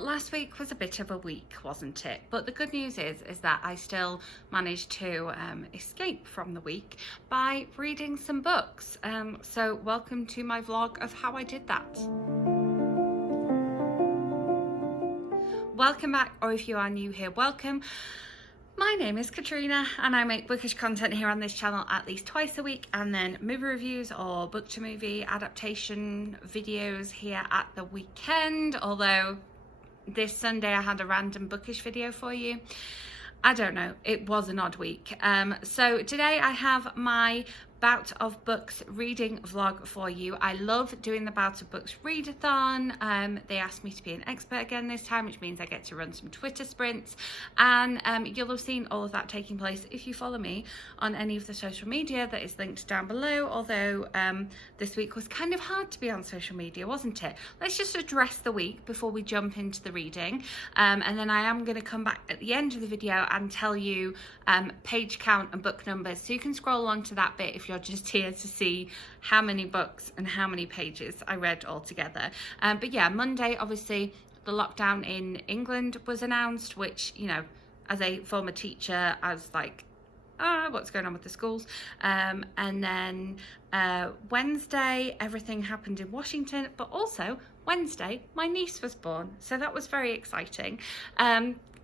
Well, last week was a bit of a week, wasn't it? But the good news is that I still managed to escape from the week by reading some books. So welcome to my vlog of how I did that. Welcome back, or if you are new here, welcome. My name is Katrina and I make bookish content here on this channel at least twice a week, and then movie reviews or book to movie adaptation videos here at the weekend, although this Sunday I had a random bookish video for you. I don't know, it was an odd week. So today I have my Bout of Books reading vlog for you. I love doing the Bout of Books readathon. They asked me to be an expert again this time, which means I get to run some Twitter sprints, and you'll have seen all of that taking place if you follow me on any of the social media that is linked down below, although this week was kind of hard to be on social media, wasn't it? Let's just address the week before we jump into the reading, and then I am going to come back at the end of the video and tell you page count and book numbers, so you can scroll along to that bit if you're just here to see how many books and how many pages I read altogether. But yeah, Monday, obviously, the lockdown in England was announced, which, you know, as a former teacher, I was like, what's going on with the schools? And then Wednesday, everything happened in Washington, but also Wednesday, my niece was born. So that was very exciting.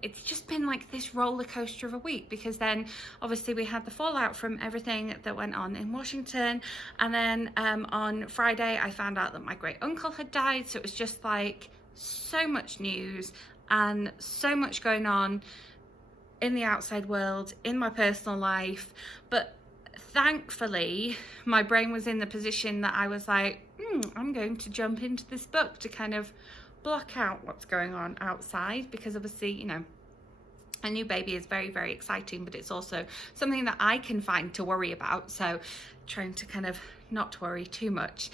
It's just been like this roller coaster of a week, because then obviously we had the fallout from everything that went on in Washington, and then on Friday I found out that my great uncle had died, so it was just like so much news and so much going on in the outside world, in my personal life. But thankfully my brain was in the position that I was like, I'm going to jump into this book to kind of block out what's going on outside, because obviously, you know, a new baby is very, very exciting, but it's also something that I can find to worry about, so trying to kind of not worry too much.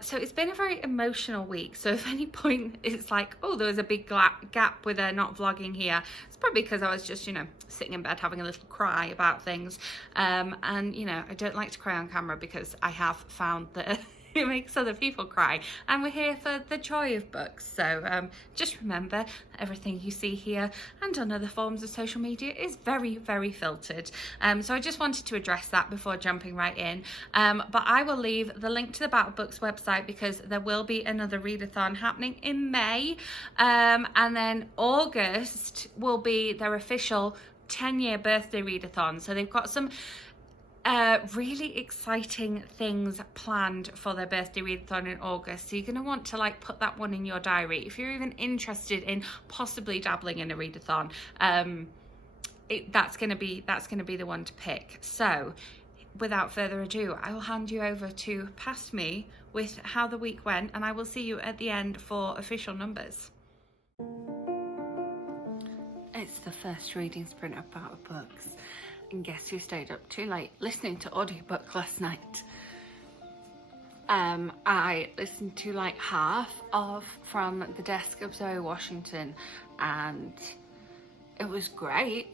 So it's been a very emotional week, so if any point it's like, oh, there was a big gap with not vlogging here, it's probably because I was just, you know, sitting in bed having a little cry about things, and you know, I don't like to cry on camera because I have found that it makes other people cry, and we're here for the joy of books. So just remember that everything you see here and on other forms of social media is very, very filtered. So I just wanted to address that before jumping right in. But I will leave the link to the Bout of Books website, because there will be another readathon happening in May, and then August will be their official 10-year birthday readathon. So they've got some really exciting things planned for their birthday readathon in August, so you're going to want to like put that one in your diary if you're even interested in possibly dabbling in a readathon. That's going to be the one to pick. So without further ado, I will hand you over to past me with how the week went, and I will see you at the end for official numbers. It's the first reading sprint of Bout of Books. And guess who stayed up too late listening to audiobook last night? I listened to like half of From the Desk of Zoe Washington, and it was great.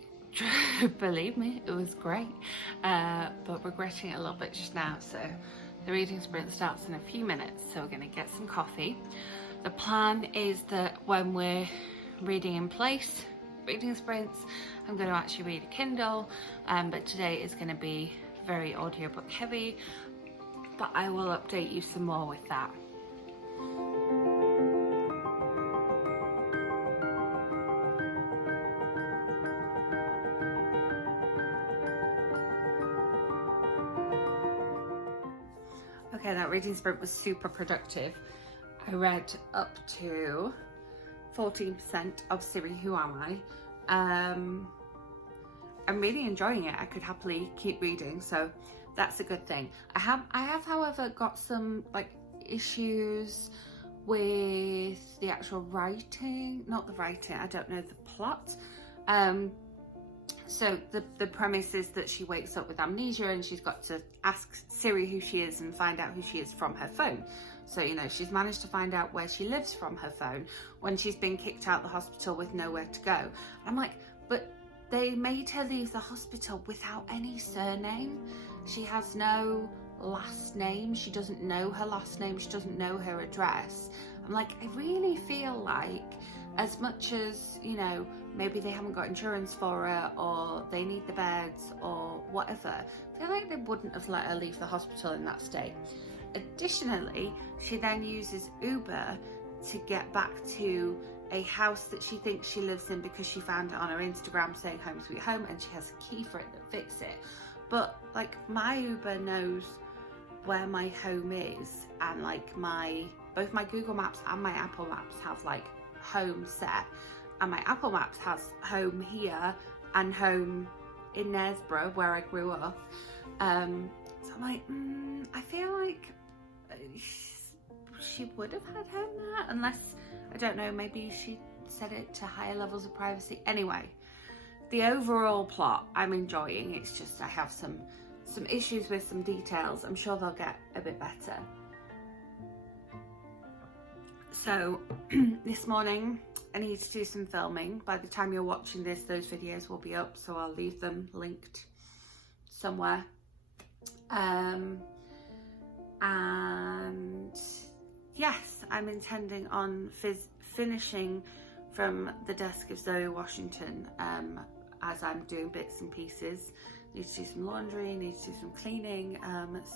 Believe me, it was great, but regretting it a little bit just now. So the reading sprint starts in a few minutes, so we're going to get some coffee. The plan is that when we're reading in place, reading sprints, I'm going to actually read a Kindle, but today is going to be very audiobook heavy, but I will update you some more with that. Okay, that reading sprint was super productive. I read up to 14% of Siri Who Am I? I'm really enjoying it. I could happily keep reading, so that's a good thing. I have however got some like issues with the actual writing, not the writing, I don't know the plot. So the premise is that she wakes up with amnesia and she's got to ask Siri who she is and find out who she is from her phone. So, you know, she's managed to find out where she lives from her phone when she's been kicked out of the hospital with nowhere to go. I'm like, but they made her leave the hospital without any surname. She has no last name. She doesn't know her last name. She doesn't know her address. I'm like, I really feel like as much as, you know, maybe they haven't got insurance for her, or they need the beds or whatever, I feel like they wouldn't have let her leave the hospital in that state. Additionally, she then uses Uber to get back to a house that she thinks she lives in because she found it on her Instagram saying home sweet home, and she has a key for it that fits it. But like, my Uber knows where my home is, and like both my Google Maps and my Apple Maps have like home set, and my Apple Maps has home here and home in Knaresborough where I grew up. So I'm like, I feel like she would have had home there, unless, I don't know, maybe she set it to higher levels of privacy. Anyway, the overall plot I'm enjoying. It's just I have some issues with some details. I'm sure they'll get a bit better. So this morning I need to do some filming. By the time you're watching this, those videos will be up, so I'll leave them linked somewhere. And yes, I'm intending on finishing from the desk of Zoe Washington as I'm doing bits and pieces. Need to do some laundry, need to do some cleaning,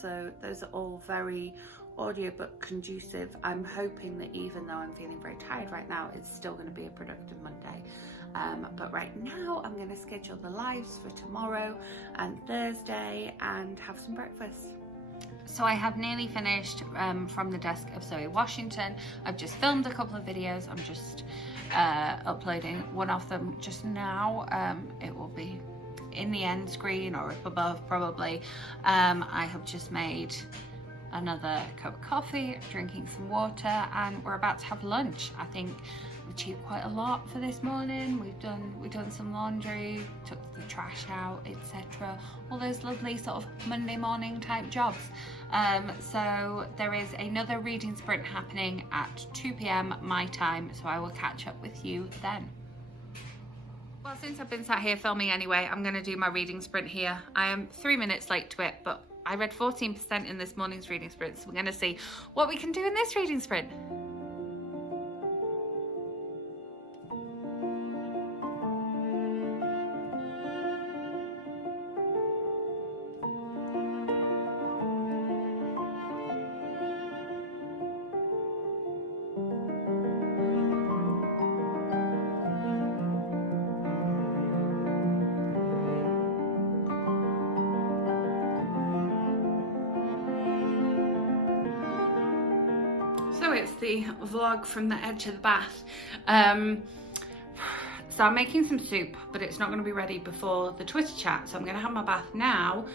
so those are all very audiobook conducive. I'm hoping that even though I'm feeling very tired right now, it's still going to be a productive Monday. But right now I'm going to schedule the lives for tomorrow and Thursday and have some breakfast. So I have nearly finished from the desk of Zoe Washington. I've just filmed a couple of videos. I'm just uploading one of them just now. It will be in the end screen or up above probably. I have just made another cup of coffee, drinking some water, and we're about to have lunch. I think we achieved quite a lot for this morning. We've done some laundry, took the trash out, etc. All those lovely sort of Monday morning type jobs. So there is another reading sprint happening at 2 p.m. my time, so I will catch up with you then. Well, since I've been sat here filming anyway, I'm going to do my reading sprint here. I am 3 minutes late to it, but I read 14% in this morning's reading sprint, so we're going to see what we can do in this reading sprint. So it's the vlog from the edge of the bath. So I'm making some soup, but it's not going to be ready before the Twitter chat, so I'm going to have my bath now.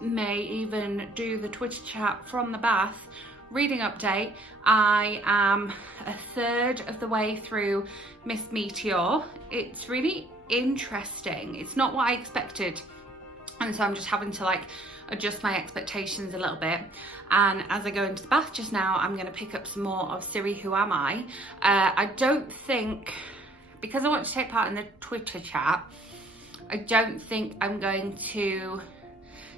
May even do the Twitter chat from the bath. Reading update, I am a third of the way through Miss Meteor. It's really interesting. It's not what I expected, and so I'm just having to like adjust my expectations a little bit. And as I go into the bath just now, I'm going to pick up some more of Siri Who Am I. I don't think, because I want to take part in the Twitter chat, I don't think I'm going to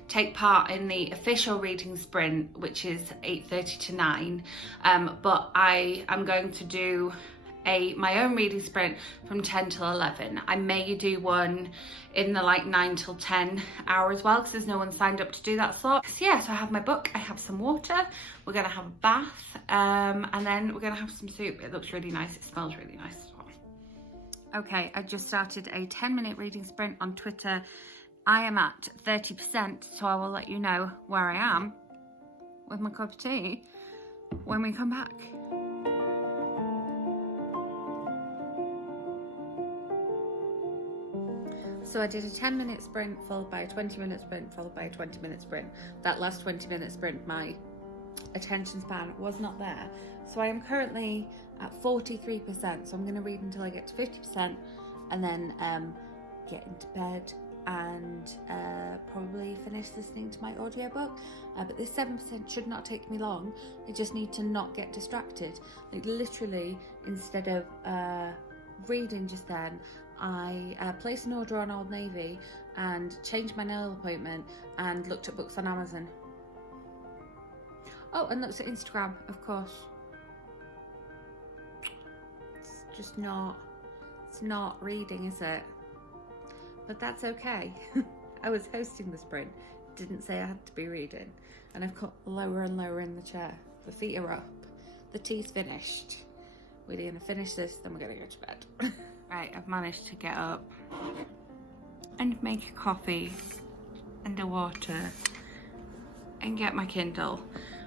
take part in the official reading sprint, which is 8:30 to 9, but I am going to do my own reading sprint from 10 till 11. I may do one in the like 9 till 10 hour as well, because there's no one signed up to do that slot. So yeah, so I have my book, I have some water, we're gonna have a bath, and then we're gonna have some soup. It looks really nice, it smells really nice as well. Okay, I just started a 10-minute reading sprint on Twitter. I am at 30%, so I will let you know where I am with my cup of tea when we come back. So I did a 10-minute sprint followed by a 20-minute sprint followed by a 20-minute sprint. That last 20-minute sprint, my attention span was not there. So I am currently at 43%. So I'm going to read until I get to 50% and then get into bed and probably finish listening to my audiobook. But this 7% should not take me long. I just need to not get distracted. Like literally, instead of reading just then, I placed an order on Old Navy and changed my nail appointment and looked at books on Amazon. Oh, and looked at Instagram, of course. just not, it's not reading, is it? But that's okay. I was hosting the sprint, didn't say I had to be reading, and I've got lower and lower in the chair. The feet are up, the tea's finished. We're gonna finish this, then we're gonna go to bed. Right, I've managed to get up and make a coffee and a water and get my Kindle.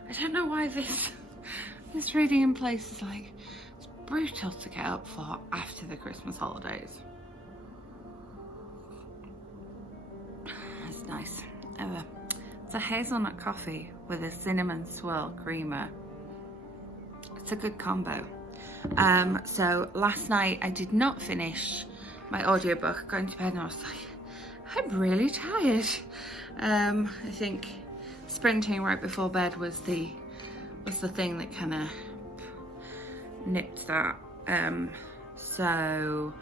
I don't know why this reading in place is like, it's brutal to get up for after the Christmas holidays. It's nice. It's a hazelnut coffee with a cinnamon swirl creamer. It's a good combo. So last night I did not finish my audiobook. Going to bed and I was like, I'm really tired. I think sprinting right before bed was the thing that kind of nipped that. So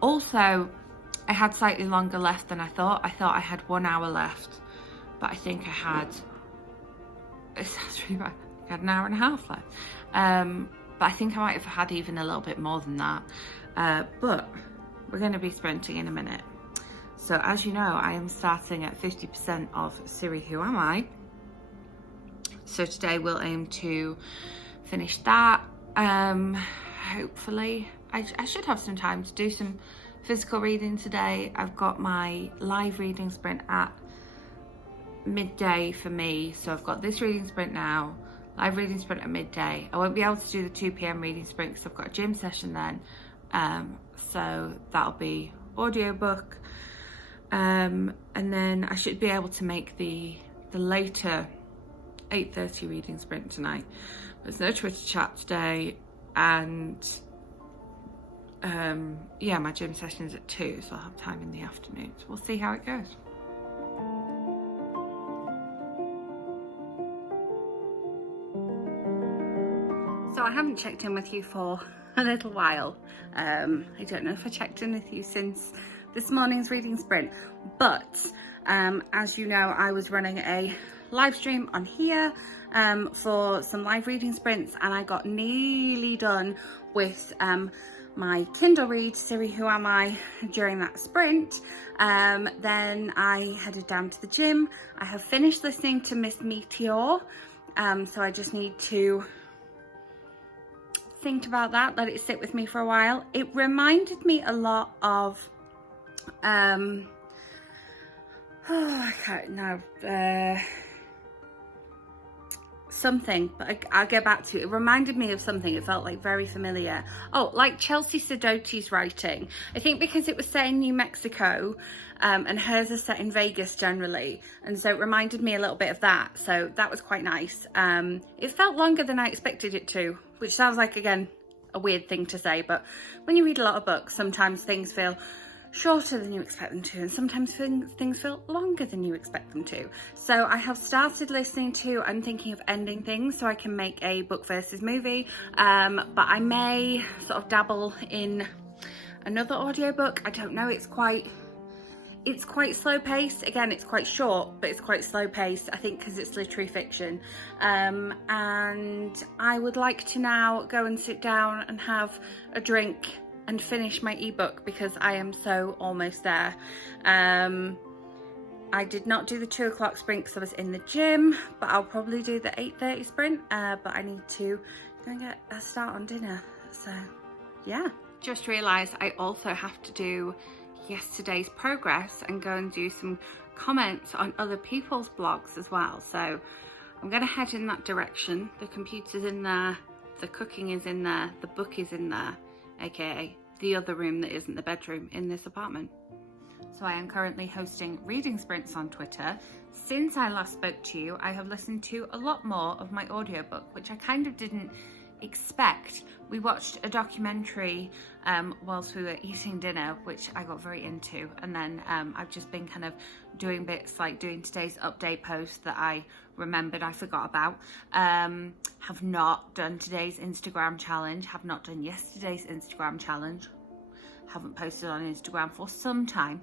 also I had slightly longer left than I thought. I thought I had 1 hour left, but I think I had, it sounds really bad, I had an hour and a half left. But I think I might have had even a little bit more than that. But we're going to be sprinting in a minute. So as you know, I am starting at 50% of Siri Who Am I? So today we'll aim to finish that. Hopefully, I should have some time to do some physical reading today. I've got my live reading sprint at midday for me. So I've got this reading sprint now, live reading sprint at midday. I won't be able to do the 2 p.m. reading sprint because I've got a gym session then. So that'll be audiobook. And then I should be able to make the later 8:30 reading sprint tonight. There's no Twitter chat today, and yeah, my gym session is at 2, so I'll have time in the afternoon. So we'll see how it goes. So I haven't checked in with you for a little while. I don't know if I checked in with you since this morning's reading sprint, but as you know, I was running a live stream on here for some live reading sprints, and I got nearly done with my Kindle read, Siri Who Am I, during that sprint. Then I headed down to the gym. I have finished listening to Miss Meteor, so I just need to think about that, let it sit with me for a while. It reminded me a lot of I can't know, something, but I'll get back to it. It reminded me of something. It felt like very familiar. Oh, like Chelsea Sidotti's writing. I think because it was set in New Mexico, and hers is set in Vegas generally, and so it reminded me a little bit of that. So that was quite nice. It felt longer than I expected it to, which sounds like, again, a weird thing to say, but when you read a lot of books, sometimes things feel shorter than you expect them to, and sometimes things feel longer than you expect them to. So I have started listening to, I'm thinking of ending things so I can make a book versus movie, but I may sort of dabble in another audiobook. I don't know, it's quite slow paced. Again, it's quite short, but it's quite slow paced, I think, because it's literary fiction. And I would like to now go and sit down and have a drink and finish my ebook because I am so almost there. I did not do the 2 o'clock sprint because I was in the gym, but I'll probably do the 8:30 sprint. But I need to go and get a start on dinner. So yeah. Just realised I also have to do yesterday's progress and go and do some comments on other people's blogs as well. So I'm going to head in that direction. The computer's in there, the cooking is in there, the book is in there, aka the other room that isn't the bedroom in this apartment. So I am currently hosting reading sprints on Twitter. Since I last spoke to you, I have listened to a lot more of my audiobook, which I kind of didn't expect. We watched a documentary whilst we were eating dinner, which I got very into, and then I've just been kind of doing bits like doing today's update post that I remembered I forgot about. Have not done today's Instagram challenge, have not done yesterday's Instagram challenge, haven't posted on Instagram for some time.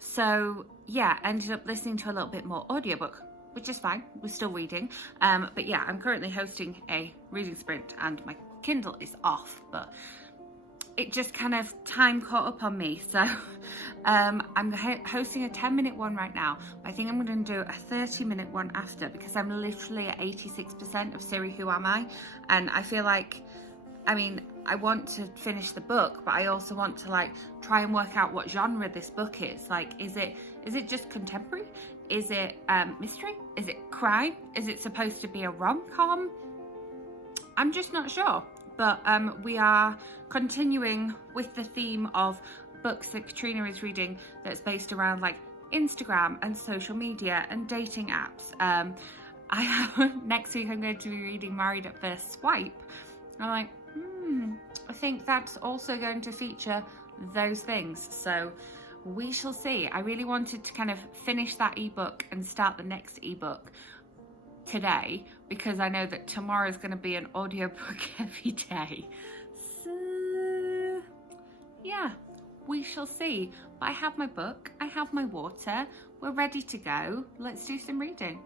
So yeah, ended up listening to a little bit more audiobook, which is fine, we're still reading. But yeah, I'm currently hosting a reading sprint and my Kindle is off, but it just kind of time caught up on me. So I'm hosting a 10-minute one right now. I think I'm going to do a 30-minute one after, because I'm literally at 86% of Siri Who Am I? And I feel like, I mean, I want to finish the book, but I also want to like try and work out what genre this book is. Like, is it just contemporary? Is it mystery? Is it crime? Is it supposed to be a rom-com? I'm just not sure. But we are continuing with the theme of books that Catriona is reading that's based around like Instagram and social media and dating apps. Next week I'm going to be reading Married at First Swipe. I'm like, I think that's also going to feature those things. So we shall see. I really wanted to kind of finish that ebook and start the next ebook today, because I know that tomorrow is going to be an audiobook every day. So yeah, we shall see. But I have my book, I have my water, we're ready to go. Let's do some reading.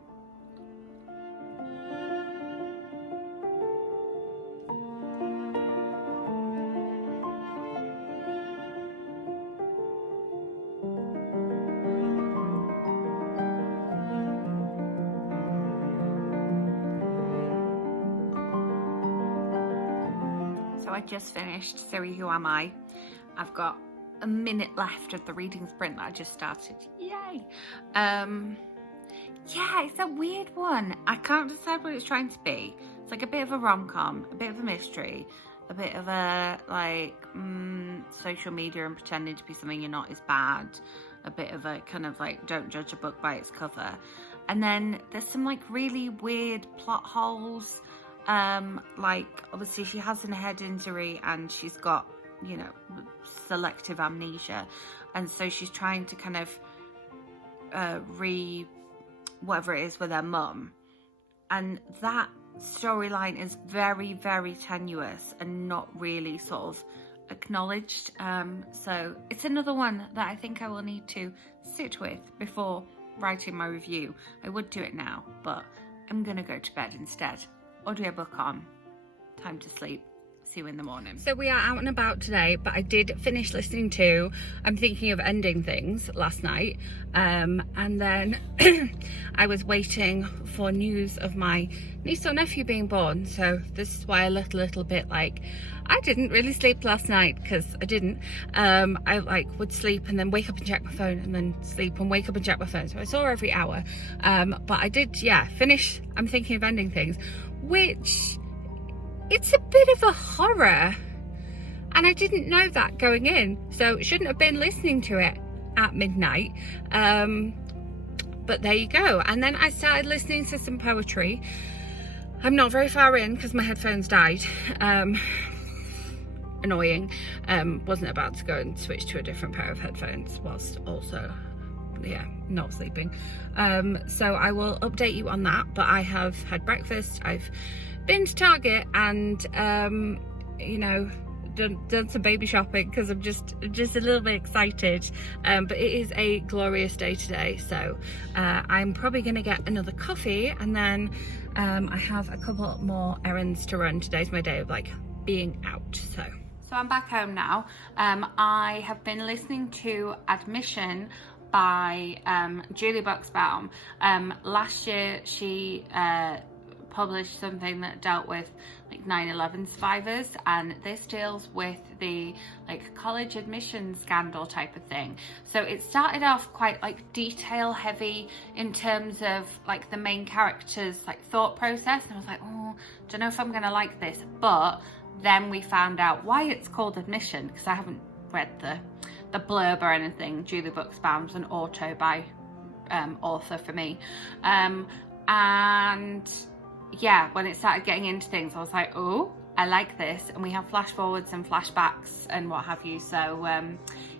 I just finished Siri Who Am I? I've got a minute left of the reading sprint that I just started. Yay! Yeah, it's a weird one. I can't decide what it's trying to be. It's like a bit of a rom-com, a bit of a mystery, a bit of a like social media and pretending to be something you're not is bad, a bit of a kind of like don't judge a book by its cover. And then there's some like really weird plot holes. Like obviously she has a head injury and she's got, you know, selective amnesia, and so she's trying to kind of whatever it is with her mum, and that storyline is very, very tenuous and not really sort of acknowledged. So it's another one that I think I will need to sit with before writing my review. I would do it now, but I'm gonna go to bed instead. Audiobook on, time to sleep, see you in the morning. So we are out and about today, but I did finish listening to I'm Thinking of Ending Things last night, and then I was waiting for news of my niece or nephew being born. So this is why I looked a little bit like I didn't really sleep last night, because I didn't. I like would sleep and then wake up and check my phone, and then sleep and wake up and check my phone. So I saw her every hour. But I did, yeah, finish I'm Thinking of Ending Things, which it's a bit of a horror, and I didn't know that going in, so shouldn't have been listening to it at midnight. But there you go. And then I started listening to some poetry. I'm not very far in because my headphones died. Annoying. Wasn't about to go and switch to a different pair of headphones whilst also, yeah, not sleeping. So I will update you on that, but I have had breakfast, I've been to Target, and you know, done some baby shopping because I'm just a little bit excited. But it is a glorious day today, so I'm probably gonna get another coffee, and then I have a couple more errands to run. Today's my day of like being out. So I'm back home now. I have been listening to Admission by Julie Buxbaum. Last year she published something that dealt with like 9/11 survivors, and this deals with the like college admission scandal type of thing. So it started off quite like detail heavy in terms of like the main character's like thought process, and I was like, oh, don't know if I'm gonna like this. But then we found out why it's called Admission, because I haven't read the blurb or anything. Julie Buxbaum's an auto by author for me, and yeah, when it started getting into things, I was like, oh, I like this. And we have flash forwards and flashbacks and what have you. So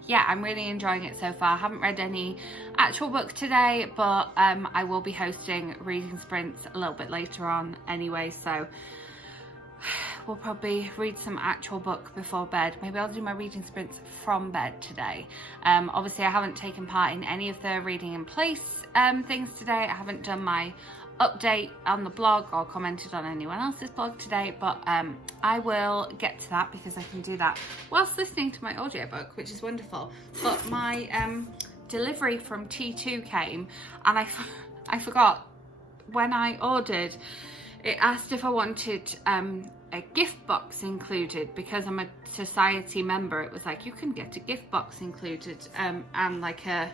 yeah, I'm really enjoying it so far. I haven't read any actual book today, but I will be hosting reading sprints a little bit later on anyway. So we'll probably read some actual book before bed. Maybe I'll do my reading sprints from bed today. Obviously I haven't taken part in any of the reading in place things today. I haven't done my update on the blog or commented on anyone else's blog today, but I will get to that because I can do that whilst listening to my audiobook, which is wonderful. But my delivery from T2 came, and I forgot when I ordered, it asked if I wanted a gift box included. Because I'm a society member, it was like, you can get a gift box included, and like a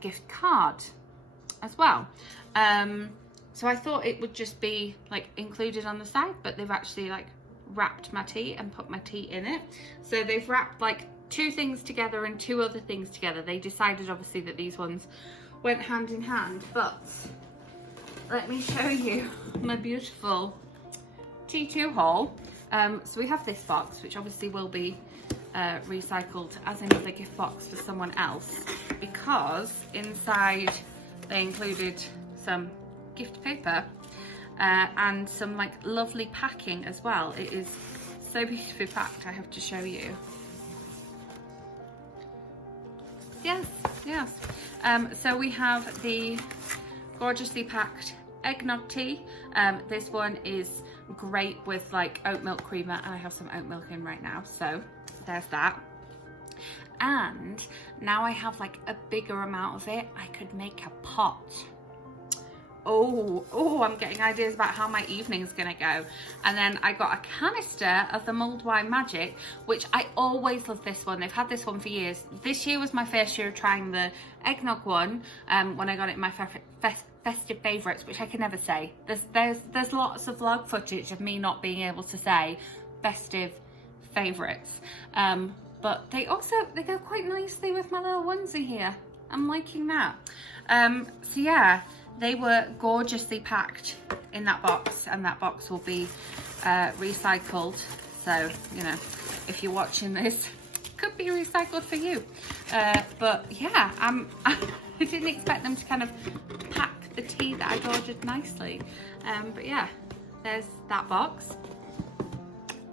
gift card as well. So I thought it would just be like included on the side, but they've actually like wrapped my tea and put my tea in it. So they've wrapped like 2 things together and 2 other things together. They decided obviously that these ones went hand in hand, but let me show you my beautiful T2 haul. So we have this box, which obviously will be recycled as another gift box for someone else, because inside they included some gift paper and some like lovely packing as well. It is so beautifully packed, I have to show you. Yes, yes. So we have the gorgeously packed eggnog tea. This one is great with like oat milk creamer, and I have some oat milk in right now, so there's that. And now I have like a bigger amount of it, I could make a pot. Oh, I'm getting ideas about how my evening's gonna go. And then I got a canister of the mulled wine magic, which I always love this one. They've had this one for years. This year was my first year of trying the eggnog one, when I got it in my festive favourites, which I can never say. There's lots of vlog footage of me not being able to say festive favourites. But they go quite nicely with my little onesie here. I'm liking that. So yeah, they were gorgeously packed in that box, and that box will be recycled. So, you know, if you're watching this, it could be recycled for you. But yeah, I didn't expect them to kind of pack the tea that I'd ordered nicely. But yeah, there's that box.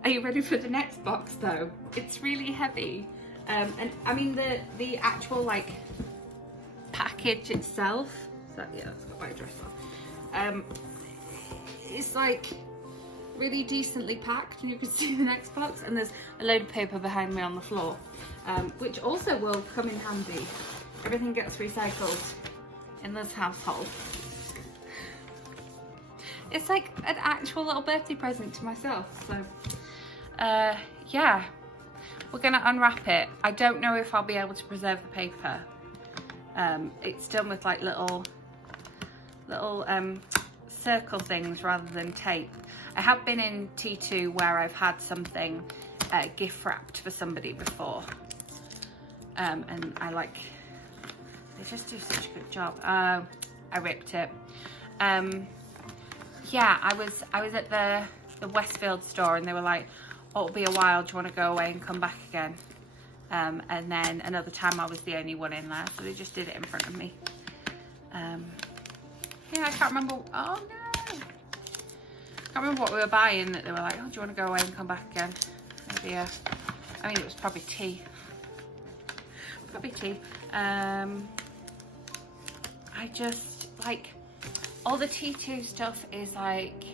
Are you ready for the next box though? It's really heavy. And I mean the actual like package itself, so yeah, it's got my address on. It's like really decently packed, and you can see the next box, and there's a load of paper behind me on the floor, which also will come in handy. Everything gets recycled in this household. It's like an actual little birthday present to myself. So yeah, we're gonna unwrap it. I don't know if I'll be able to preserve the paper. It's done with like little circle things rather than tape. I have been in T2 where I've had something gift wrapped for somebody before, and they just do such a good job. I ripped it. Yeah, I was at the Westfield store, and they were like, oh, it'll be a while, do you want to go away and come back again? And then another time I was the only one in there, so they just did it in front of me. Yeah, I can't remember, oh no! I can't remember what we were buying that they were like, oh, do you want to go away and come back again? Maybe, I mean, it was probably tea. Probably tea. I just, like, all the T2 stuff is like,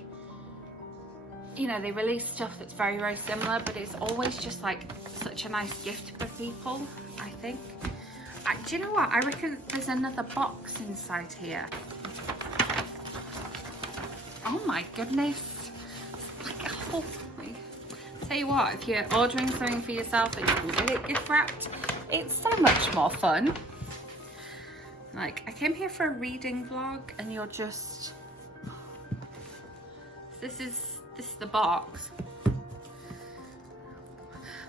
you know, they release stuff that's very, very similar, but it's always just like such a nice gift for people, I think. Do you know what? I reckon there's another box inside here. Oh my goodness. Like a whole thing. Tell you what, if you're ordering something for yourself and you can get it gift wrapped, it's so much more fun. Like, I came here for a reading vlog, and you're just... This is the box.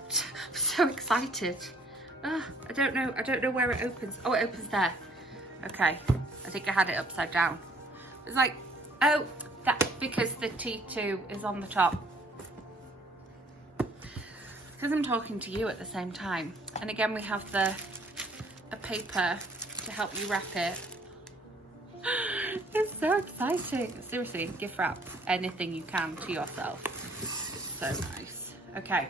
I'm so excited. I don't know where it opens. Oh, it opens there. Okay, I think I had it upside down. It's like, oh, that's because the T2 is on the top. Because I'm talking to you at the same time. And again, we have a paper to help you wrap it. It's so exciting. Seriously, gift wrap anything you can to yourself. So nice. Okay,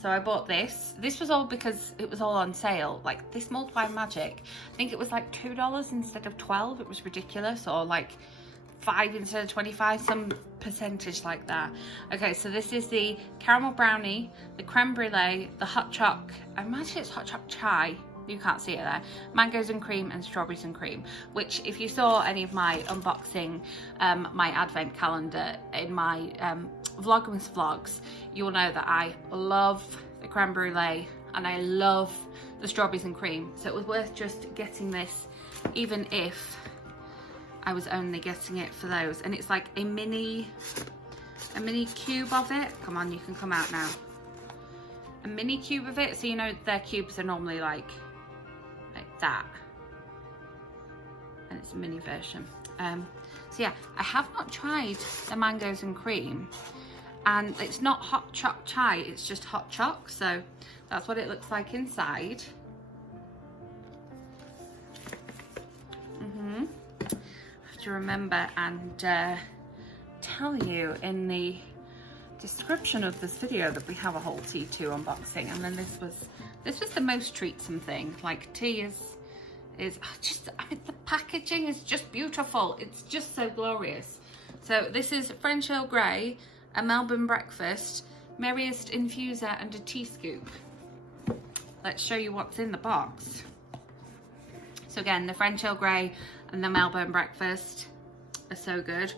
so I bought this. This was all because it was all on sale. Like this mulled wine magic, I think it was like $2 instead of $12. It was ridiculous. Or like 5 instead of 25, some percentage like that. Okay, so this is the caramel brownie, the creme brulee, the hot choc, I imagine it's hot choc chai, you can't see it there, mangoes and cream, and strawberries and cream, which if you saw any of my unboxing, my advent calendar in my Vlogmas vlogs, you will know that I love the creme brulee and I love the strawberries and cream, so it was worth just getting this even if I was only getting it for those. And it's like a mini cube of it. Come on, you can come out now. A mini cube of it, so you know their cubes are normally like that, and it's a mini version. So yeah, I have not tried the mangoes and cream, and it's not hot choc chai, it's just hot choc, so that's what it looks like inside. I have to remember and tell you in the description of this video that we have a whole T2 unboxing, and then this was the most treatsome thing. Like, tea is just, I mean, the packaging is just beautiful, it's just so glorious. So this is French Earl Grey, a Melbourne breakfast, merriest infuser, and a tea scoop. Let's show you what's in the box. So again, the French Earl Grey and the Melbourne breakfast are so good.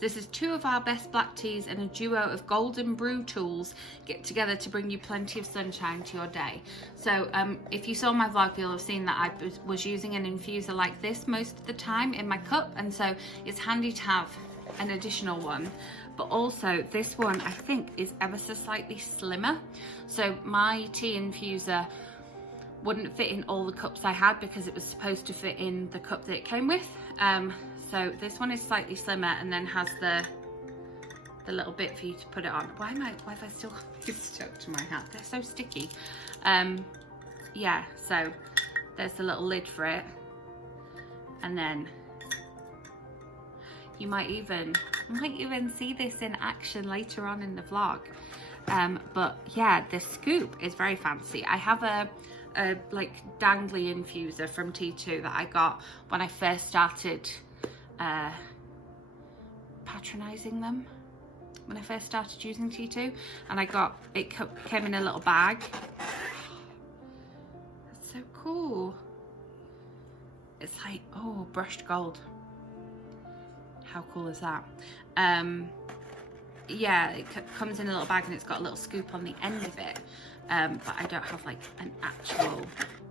This is 2 of our best black teas and a duo of golden brew tools get together to bring you plenty of sunshine to your day. So if you saw my vlog, you'll have seen that I was using an infuser like this most of the time in my cup, and so it's handy to have an additional one. But also this one I think is ever so slightly slimmer. So my tea infuser wouldn't fit in all the cups I had because it was supposed to fit in the cup that it came with. So this one is slightly slimmer and then has the little bit for you to put it on. Why have I still got these stuck to my hat? They're so sticky. Yeah, so there's the little lid for it. And then you might even see this in action later on in the vlog. But yeah, the scoop is very fancy. I have a like dangly infuser from T2 that I got when I first started patronizing them, when I first started using T2, and I got it came in a little bag. That's so cool. It's like, oh, brushed gold. How cool is that? Yeah, it comes in a little bag and it's got a little scoop on the end of it. But I don't have like an actual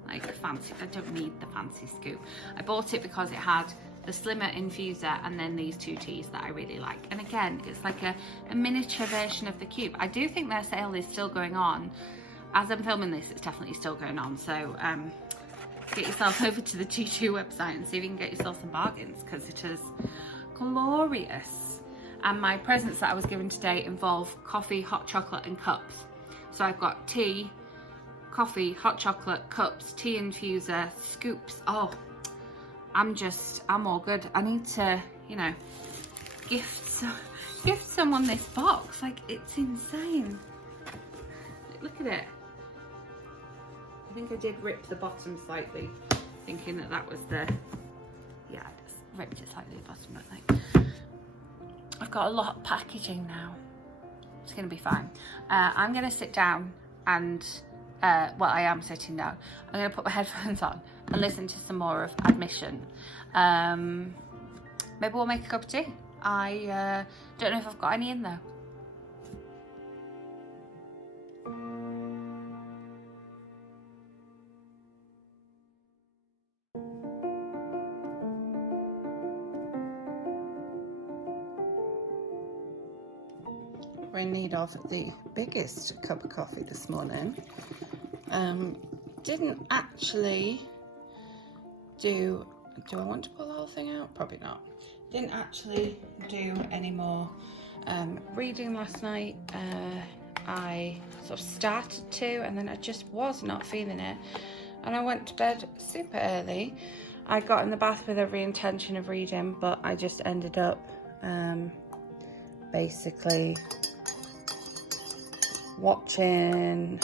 like fancy, I don't need the fancy scoop. I bought it because it had the slimmer infuser and then these 2 teas that I really like. And again, it's like a miniature version of the cube. I do think their sale is still going on. As I'm filming this, it's definitely still going on. So get yourself over to the T2 website and see if you can get yourself some bargains, because it is glorious. And my presents that I was given today involve coffee, hot chocolate and cups. So I've got tea, coffee, hot chocolate, cups, tea infuser, scoops. Oh, I'm all good. I need to, you know, gift someone this box. Like, it's insane. Look at it. I think I did rip the bottom slightly, thinking that was the, yeah, I just ripped it slightly the bottom, I think. I've got a lot of packaging now. It's gonna be fine. I'm gonna sit down and, well, I am sitting down. I'm gonna put my headphones on and listen to some more of Admission. Maybe we'll make a cup of tea. I don't know if I've got any in though. We're in need of the biggest cup of coffee this morning. Didn't actually do I want to pull the whole thing out? Probably not. Didn't actually do any more reading last night. I sort of started to, and then I just was not feeling it, and I went to bed super early. I got in the bath with every intention of reading, but I just ended up basically watching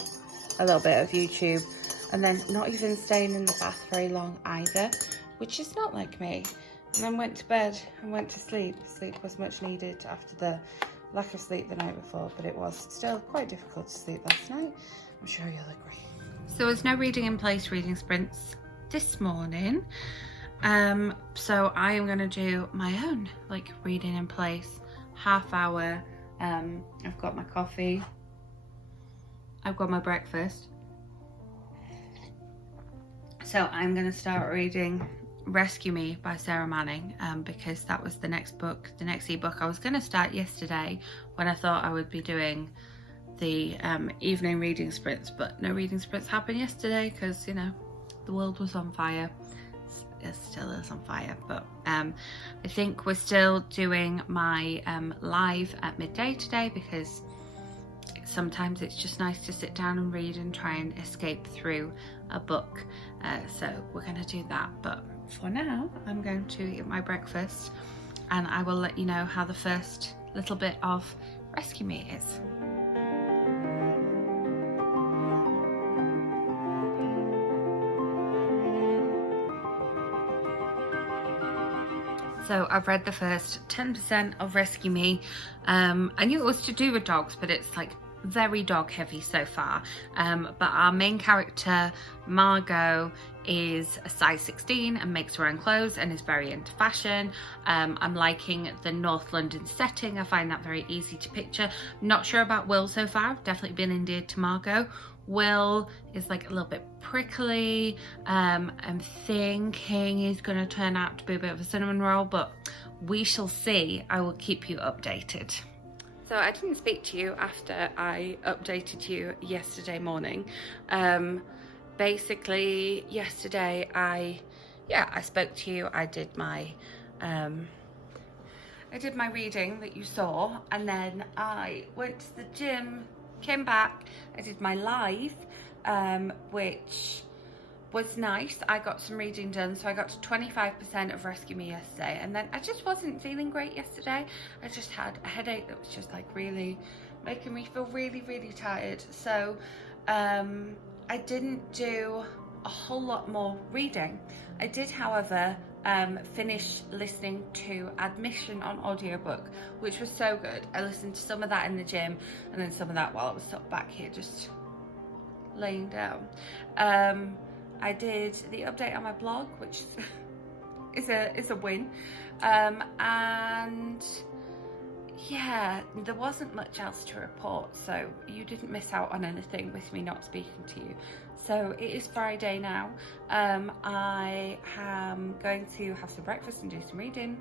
a little bit of YouTube and then not even staying in the bath very long either, which is not like me. and then went to bed and went to sleep. Sleep was much needed after the lack of sleep the night before, but it was still quite difficult to sleep last night. I'm sure you'll agree. So there was no reading in place reading sprints this morning. So I am going to do my own like reading in place half hour. I've got my coffee, I've got my breakfast, so I'm going to start reading Rescue Me by Sarah Manning, because that was the next book, the next ebook I was going to start yesterday when I thought I would be doing the evening reading sprints, but no reading sprints happened yesterday because, you know, the world was on fire. It still is on fire, but I think we're still doing my live at midday today, because sometimes it's just nice to sit down and read and try and escape through a book. So we're going to do that, but for now I'm going to eat my breakfast and I will let you know how the first little bit of Rescue Me is. So I've read the first 10% of Rescue Me. I knew it was to do with dogs, but it's like very dog heavy so far. But our main character, Margot, is a size 16 and makes her own clothes and is very into fashion. I'm liking the North London setting. I find that very easy to picture. Not sure about Will so far. I've definitely been endeared to Margot. Will is like a little bit prickly. I'm thinking he's going to turn out to be a bit of a cinnamon roll, but we shall see. I will keep you updated. So I didn't speak to you after I updated you yesterday morning. Basically yesterday I spoke to you. I did my reading that you saw, and then I went to the gym, came back, I did my live, which was nice. I got some reading done, so I got to 25% of Rescue Me yesterday, and then I just wasn't feeling great yesterday. I just had a headache that was just like really making me feel really, really tired. So I didn't do a whole lot more reading. I did, however, finish listening to Admission on audiobook, which was so good. I listened to some of that in the gym and then some of that while I was sat back here just laying down. I did the update on my blog, which is a win, and yeah, there wasn't much else to report, so you didn't miss out on anything with me not speaking to you. So it is Friday now. I am going to have some breakfast and do some reading,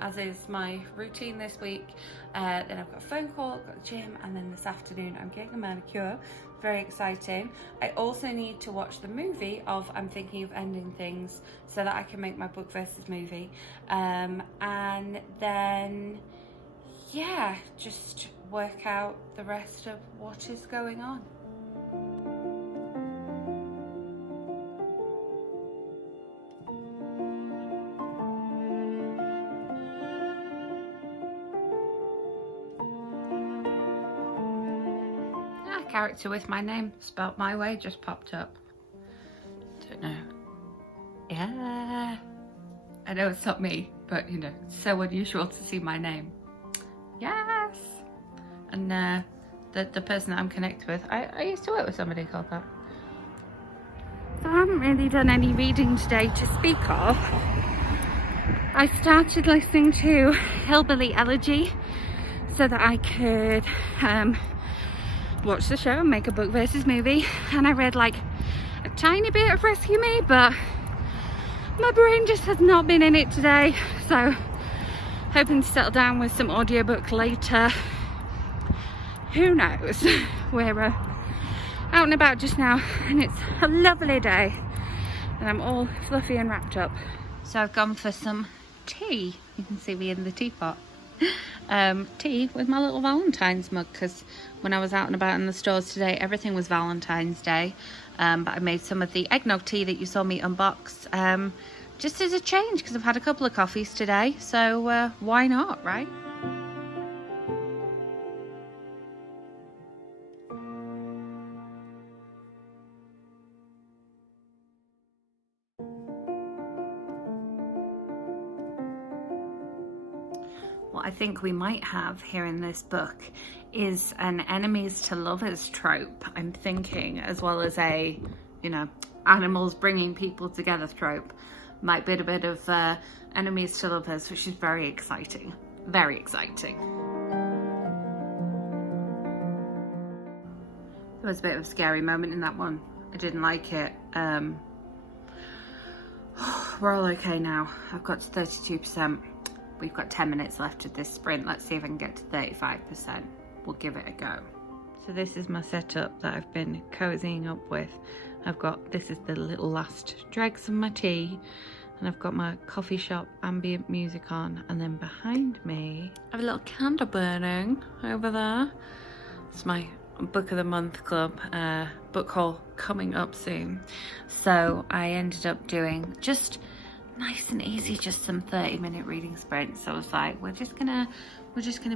as is my routine this week. Then I've got a phone call, got the gym, and then this afternoon I'm getting a manicure. Very exciting. I also need to watch the movie of I'm Thinking of Ending Things so that I can make my book versus movie. And then, yeah, just work out the rest of what is going on. Character with my name spelt my way just popped up. Don't know. Yeah, I know it's not me, but you know, it's so unusual to see my name. Yes. And the person that I'm connected with, I used to work with somebody called that. So I haven't really done any reading today to speak of. I started listening to Hillbilly Elegy so that I could watch the show and make a book versus movie, and I read like a tiny bit of Rescue Me, but my brain just has not been in it today, so hoping to settle down with some audiobook later. Who knows? We're out and about just now and it's a lovely day and I'm all fluffy and wrapped up. So I've gone for some tea. You can see me in the teapot. Tea with my little Valentine's mug, because when I was out and about in the stores today everything was Valentine's Day, but I made some of the eggnog tea that you saw me unbox just as a change, because I've had a couple of coffees today, so why not, right? what I think we might have here in this book is an enemies to lovers trope, I'm thinking, as well as a, you know, animals bringing people together trope. Might be a bit of enemies to lovers, which is very exciting. Very exciting. There was a bit of a scary moment in that one. I didn't like it. We're all okay now. I've got to 32%. We've got 10 minutes left of this sprint. Let's see if I can get to 35%. We'll give it a go. So this is my setup that I've been cozying up with. This is the little last dregs of my tea, and I've got my coffee shop ambient music on, and then behind me I have a little candle burning over there. It's my book of the month club book haul coming up soon. So I ended up doing just nice and easy, just some 30-minute reading sprints. So I was like, we're just gonna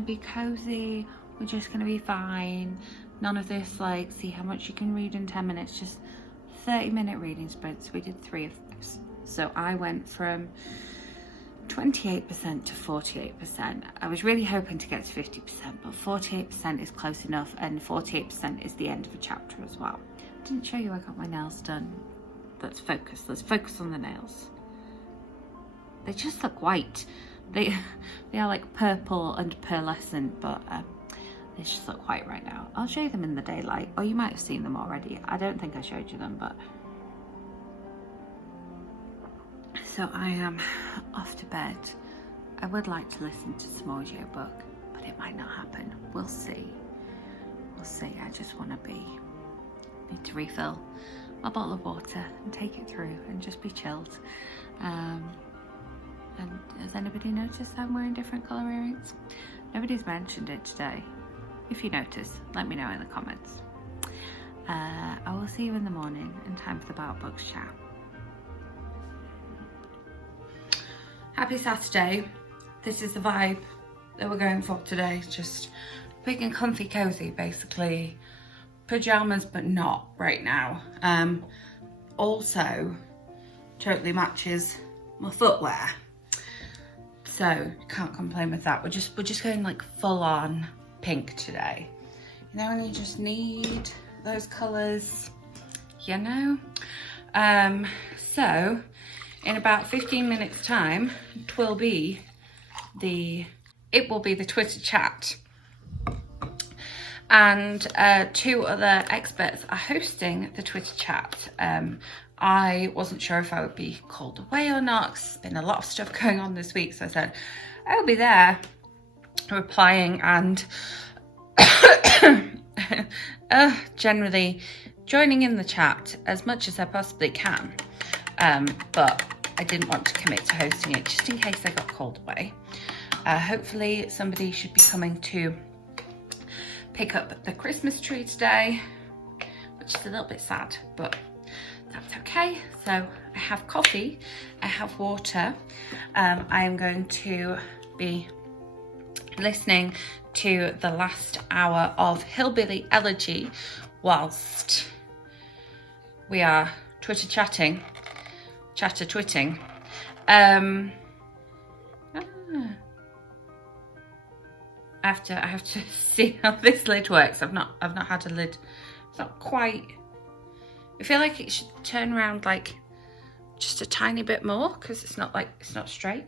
be cozy, we're just gonna be fine. None of this like see how much you can read in 10 minutes, just 30-minute reading sprints. We did 3 of those. So I went from 28% to 48%. I was really hoping to get to 50%, but 48% is close enough, and 48% is the end of a chapter as well. I didn't show you I got my nails done. Let's focus on the nails. They just look white. They are like purple and pearlescent, but they just look white right now. I'll show you them in the daylight, or you might have seen them already. I don't think I showed you them, but so I am off to bed. I would like to listen to some audio book, but it might not happen. We'll see. We'll see. I just want to need to refill my bottle of water and take it through and just be chilled. And has anybody noticed I'm wearing different colour earrings? Nobody's mentioned it today. If you notice, let me know in the comments. I will see you in the morning in time for the Bout of Books chat. Happy Saturday. This is the vibe that we're going for today. Just big and comfy cozy, basically. Pajamas, but not right now. Also, totally matches my footwear. So can't complain with that. We're just going like full on pink today. You know, when you just need those colours, you know? So in about 15 minutes time, it will be the Twitter chat. And 2 other experts are hosting the Twitter chat. I wasn't sure if I would be called away or not, 'cause there's been a lot of stuff going on this week. So I said, I'll be there replying and generally joining in the chat as much as I possibly can. But I didn't want to commit to hosting it just in case I got called away. Hopefully somebody should be coming to pick up the Christmas tree today, which is a little bit sad, but that's okay. So I have coffee, I have water. I am going to be listening to the last hour of Hillbilly Elegy whilst we are chatter-twitting. I have to see how this lid works. I've not had a lid. It's not quite. I feel like it should turn around like just a tiny bit more because it's not straight.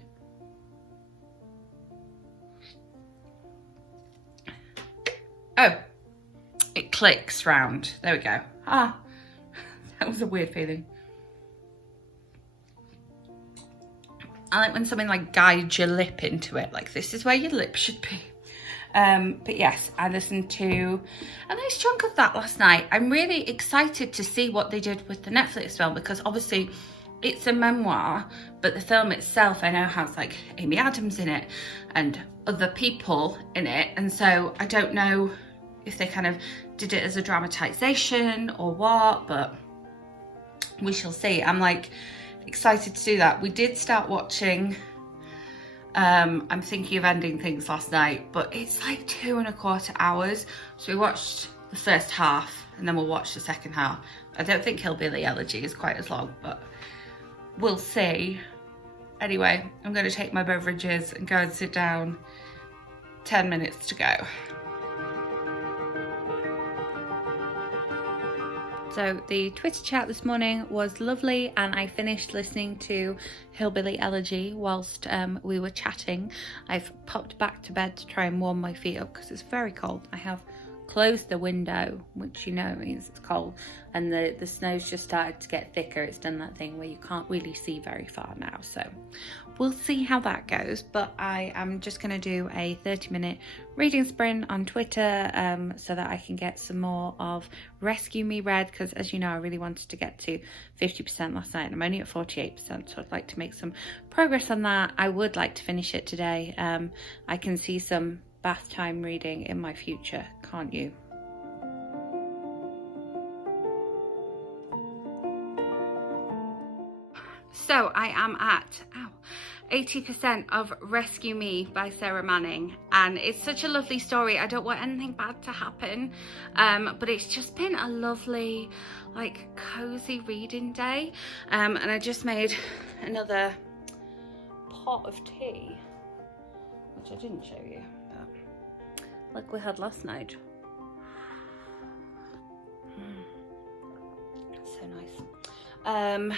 Oh, it clicks round. There we go. Ah, that was a weird feeling. I like when something like guides your lip into it, like this is where your lip should be. But yes, I listened to a nice chunk of that last night. I'm really excited to see what they did with the Netflix film, because obviously it's a memoir, but the film itself I know has like Amy Adams in it and other people in it, and so I don't know if they kind of did it as a dramatization or what, but we shall see. I'm like excited to do that. We did start watching I'm thinking of ending things last night, but it's like 2.25 hours. So we watched the first half and then we'll watch the second half. I don't think Hillbilly Elegy is quite as long, but we'll see. Anyway, I'm going to take my beverages and go and sit down 10 minutes to go. So the Twitter chat this morning was lovely, and I finished listening to Hillbilly Elegy whilst we were chatting. I've popped back to bed to try and warm my feet up because it's very cold. I have closed the window, which you know means it's cold, and the snow's just started to get thicker. It's done that thing where you can't really see very far now, so we'll see how that goes. But I am just going to do a 30-minute reading sprint on Twitter so that I can get some more of Rescue Me read, because as you know, I really wanted to get to 50% last night and I'm only at 48%, so I'd like to make some progress on that. I would like to finish it today. I can see some bath time reading in my future, can't you? So I am at 80% of Rescue Me by Sarah Manning, and it's such a lovely story. I don't want anything bad to happen, but it's just been a lovely, like, cozy reading day, and I just made another pot of tea, which I didn't show you, but like we had last night. So nice.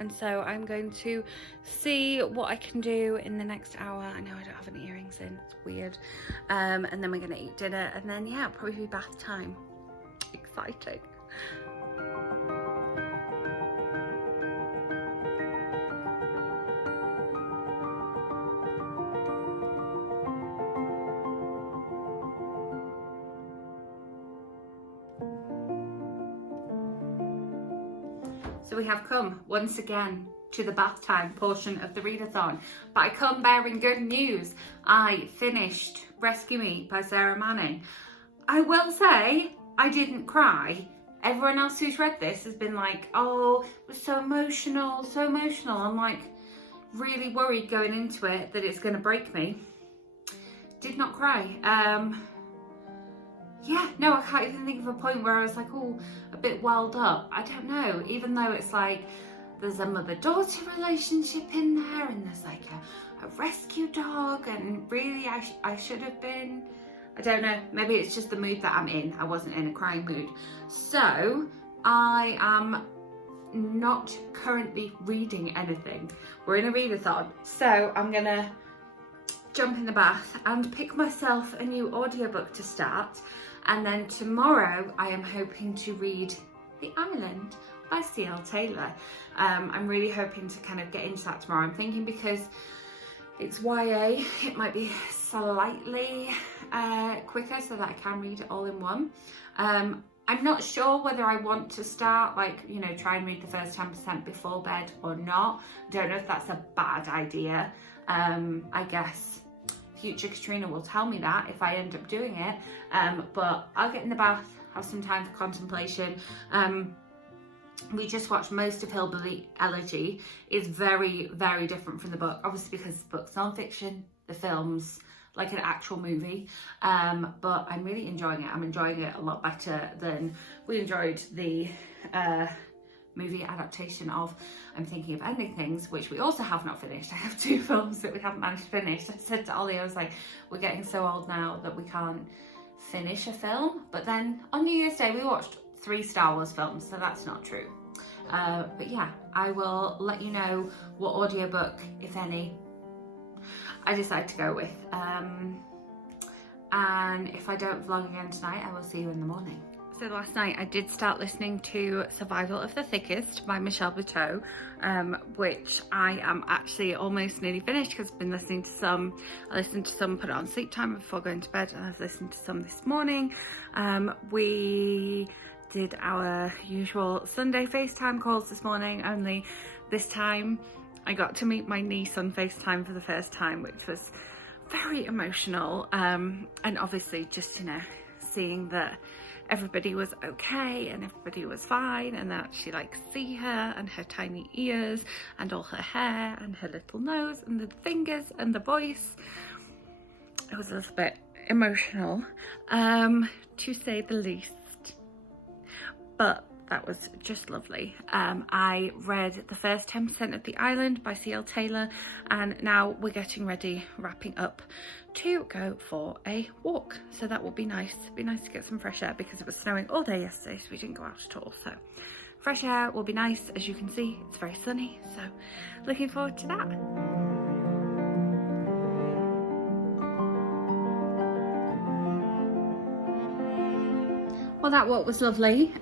And so I'm going to see what I can do in the next hour. I know I don't have any earrings in, it's weird. And then we're gonna eat dinner, and then yeah, probably be bath time. Exciting. So we have come once again to the bath time portion of the readathon, but I come bearing good news. I finished Rescue Me by Sarah Manning. I will say I didn't cry. Everyone else who's read this has been like, oh, it was so emotional, so emotional. I'm like really worried going into it that it's going to break me. Did not cry. Yeah, no, I can't even think of a point where I was like, oh, a bit welled up. I don't know, even though it's like, there's a mother-daughter relationship in there, and there's like a rescue dog, and really I should have been. I don't know, maybe it's just the mood that I'm in. I wasn't in a crying mood. So, I am not currently reading anything. We're in a readathon, so I'm gonna jump in the bath and pick myself a new audiobook to start. And then tomorrow I am hoping to read The Island by C.L. Tehlor. I'm really hoping to kind of get into that tomorrow. I'm thinking because it's YA, it might be slightly quicker so that I can read it all in one. I'm not sure whether I want to start, like, you know, try and read the first 10% before bed or not. I don't know if that's a bad idea. I guess future Katrina will tell me that if I end up doing it, but I'll get in the bath, have some time for contemplation. We just watched most of Hillbilly Elegy. It's very, very different from the book, obviously because the book's non-fiction, the film's like an actual movie, but I'm really enjoying it. I'm enjoying it a lot better than we enjoyed the movie adaptation of I'm Thinking of Ending Things, which we also have not finished. I have 2 films that we haven't managed to finish. I said to Ollie, I was like, we're getting so old now that we can't finish a film. But then on New Year's Day we watched 3 Star Wars films, so that's not true. But yeah, I will let you know what audiobook, if any, I decide to go with. And if I don't vlog again tonight, I will see you in the morning. So last night I did start listening to Survival of the Thickest by Buteau, which I am actually almost nearly finished because I've been listening to some. I listened to some, put it on sleep time before going to bed, and I've listened to some this morning. We did our usual Sunday FaceTime calls this morning, only this time I got to meet my niece on FaceTime for the first time, which was very emotional, and obviously just, you know, seeing that everybody was okay and everybody was fine, and that she like see her and her tiny ears and all her hair and her little nose and the fingers and the voice. It was a little bit emotional, to say the least. But that was just lovely. I read the first 10% of The Island by C.L. Tehlor, and now we're getting ready, wrapping up to go for a walk. So that will be nice. It'd be nice to get some fresh air because it was snowing all day yesterday, so we didn't go out at all. So fresh air will be nice. As you can see, it's very sunny, so looking forward to that. Well, that walk was lovely.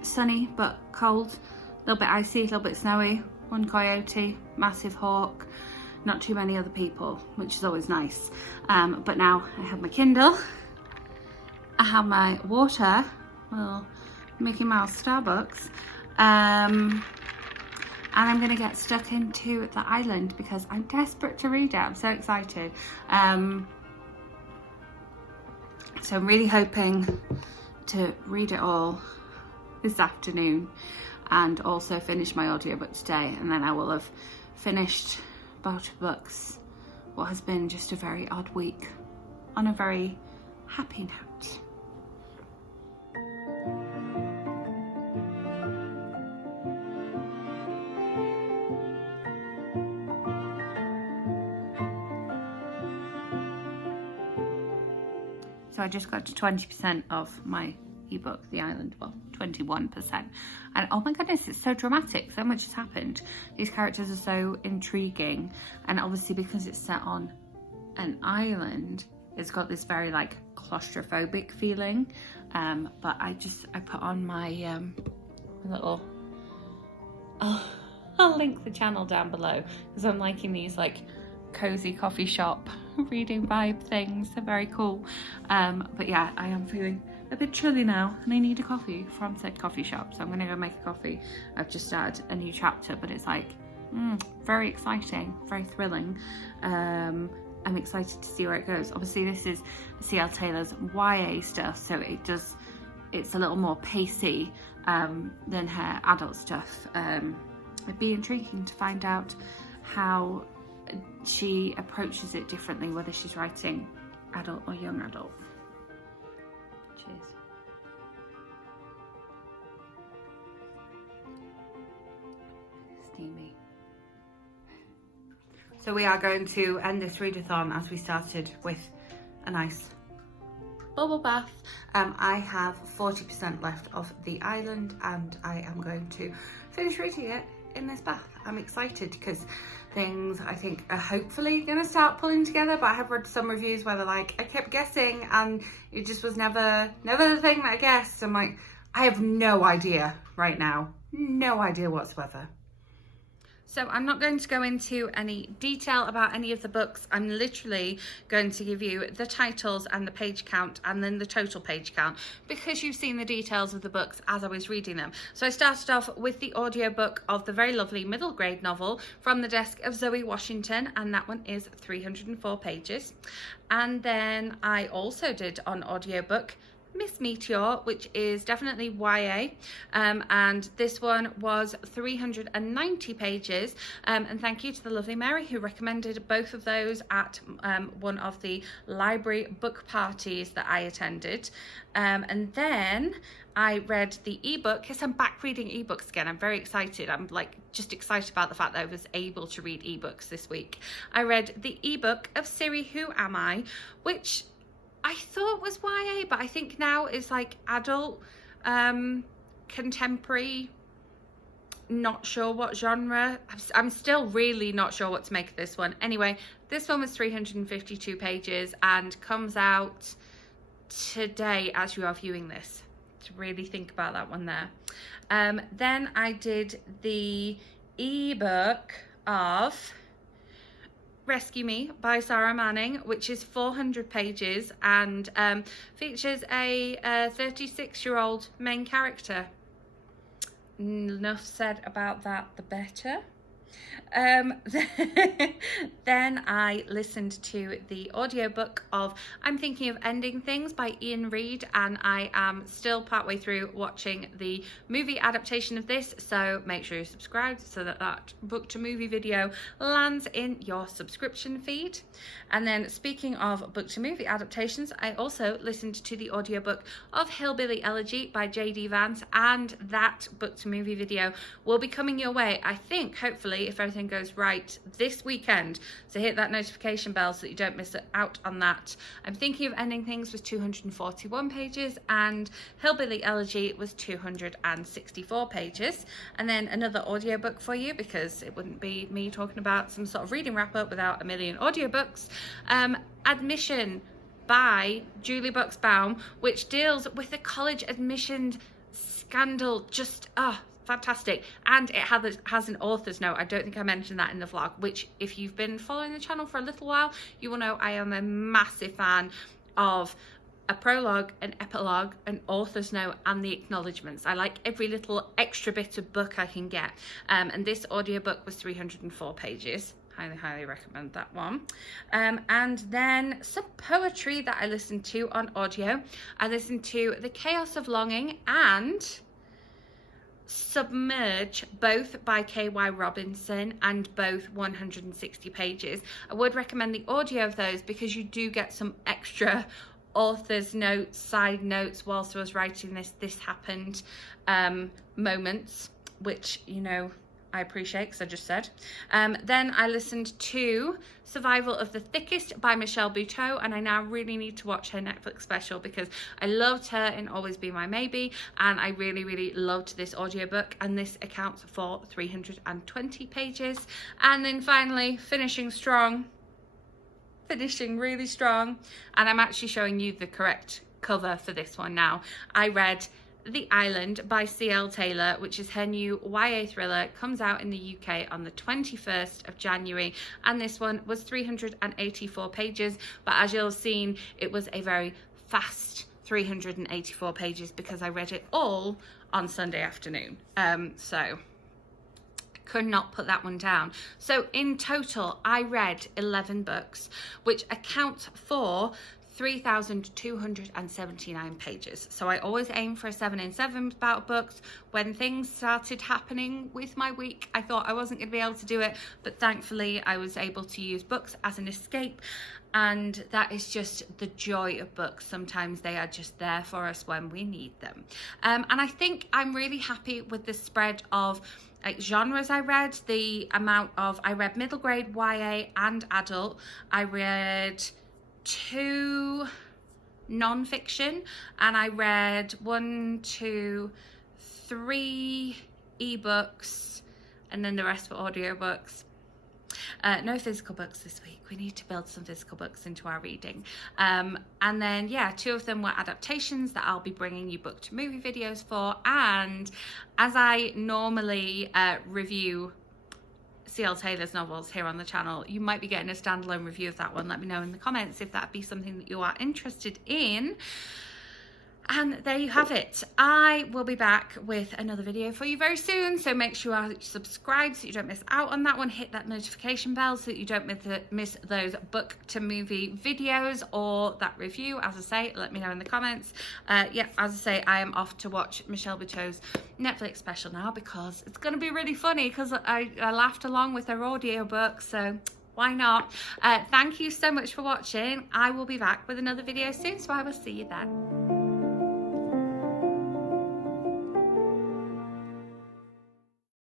Sunny but cold, a little bit icy, a little bit snowy. One coyote, massive hawk, not too many other people, which is always nice. But now I have my Kindle, I have my water, little Mickey Mouse Starbucks, and I'm gonna get stuck into The Island because I'm desperate to read it. I'm so excited. So I'm really hoping to read it all this afternoon and also finish my audiobook today, and then I will have finished Bout of Books, what has been just a very odd week, on a very happy note. So I just got to 20% of my ebook, The Island, well, 21%. And oh my goodness, it's so dramatic. So much has happened. These characters are so intriguing. And obviously because it's set on an island, it's got this very like claustrophobic feeling. But I put on my little, I'll link the channel down below because I'm liking these like cozy coffee shop reading vibe things. They're very cool. But yeah, I am feeling a bit chilly now and I need a coffee from said coffee shop, so I'm gonna go make a coffee. I've just started a new chapter, but it's like very exciting, very thrilling. I'm excited to see where it goes. Obviously this is C.L. Tehlor's YA stuff, so it's a little more pacey than her adult stuff. It'd be intriguing to find out how she approaches it differently, whether she's writing adult or young adult. Cheers. Steamy. So we are going to end this readathon as we started with a nice bubble bath. I have 40% left of The Island and I am going to finish reading it in this bath. I'm excited because things I think are hopefully gonna start pulling together, but I have read some reviews where they're like, I kept guessing and it just was never the thing that I guessed. I'm like, I have no idea right now, no idea whatsoever. So I'm not going to go into any detail about any of the books. I'm literally going to give you the titles and the page count and then the total page count because you've seen the details of the books as I was reading them. So I started off with the audiobook of the very lovely middle grade novel From the Desk of Zoe Washington, and that one is 304 pages. And then I also did on audiobook Miss Meteor, which is definitely YA, and this one was 390 pages, and thank you to the lovely Mary who recommended both of those at one of the library book parties that I attended. And then I read the ebook. Yes, I'm back reading ebooks again. I'm very excited. I'm like just excited about the fact that I was able to read ebooks this week. I read the ebook of Siri Who Am I, which I thought was YA, but I think now is like adult, contemporary, not sure what genre. I'm still really not sure what to make of this one. Anyway, this one was 352 pages and comes out today as you are viewing this, to really think about that one there. Then I did the ebook of Rescue Me by Sarra Manning, which is 400 pages and features a 36-year-old main character. Enough said about that, the better. Then I listened to the audiobook of I'm Thinking of Ending Things by Reid, and I am still partway through watching the movie adaptation of this, so make sure you're subscribed so that that book to movie video lands in your subscription feed. And then speaking of book to movie adaptations, I also listened to the audiobook of Hillbilly Elegy by JD Vance, and that book to movie video will be coming your way, I think, hopefully, if everything goes right, this weekend. So hit that notification bell so that you don't miss out on that. I'm Thinking of Ending Things was 241 pages and Hillbilly Elegy was 264 pages. And then another audiobook for you, because it wouldn't be me talking about some sort of reading wrap up without a million audiobooks. Admission by Julie Buxbaum, which deals with the college admissions scandal. Just fantastic. And it has an author's note. I don't think I mentioned that in the vlog, which if you've been following the channel for a little while, you will know I am a massive fan of a prologue, an epilogue, an author's note, and the acknowledgements. I like every little extra bit of book I can get. And this audiobook was 304 pages. Highly recommend that one. And then some poetry that I listened to on audio. I listened to The Chaos of Longing and Submerge, both by K.Y. Robinson, and both 160 pages. I would recommend the audio of those because you do get some extra author's notes, side notes whilst I was writing this happened moments, which, you know, I appreciate because I just said. Then I listened to Survival of the Thickest by Michelle Buteau, and I now really need to watch her Netflix special because I loved her in Always Be My Maybe, and I really loved this audiobook, and this accounts for 320 pages. And then finally, finishing really strong, and I'm actually showing you the correct cover for this one now. I read The Island by C.L. Tehlor, which is her new YA thriller. It comes out in the UK on the 21st of January, and this one was 384 pages, but as you'll have seen, it was a very fast 384 pages because I read it all on Sunday afternoon. So could not put that one down. So in total, I read 11 books, which accounts for 3,279 pages. So I always aim for a 7 in 7 Bout of Books. When things started happening with my week, I thought I wasn't going to be able to do it, but thankfully I was able to use books as an escape, and that is just the joy of books. Sometimes they are just there for us when we need them. And I think I'm really happy with the spread of genres I read. The amount of, I read middle grade, YA and adult. I read 2 non-fiction, and I read 1, 2, 3 ebooks, and then the rest were audiobooks. No physical books this week. We need to build some physical books into our reading. And then, yeah, 2 of them were adaptations that I'll be bringing you book to movie videos for. And as I normally review C.L. Taylor's novels here on the channel, you might be getting a standalone review of that one. Let me know in the comments if that'd be something that you are interested in. And there you have it. I will be back with another video for you very soon, so make sure you are subscribed so you don't miss out on that one. Hit that notification bell so that you don't miss those book to movie videos or that review. As I say, let me know in the comments. Yeah, as I say, I am off to watch Michelle Buteau's Netflix special now because it's going to be really funny because I laughed along with her audiobook, so why not? Thank you so much for watching. I will be back with another video soon, so I will see you then.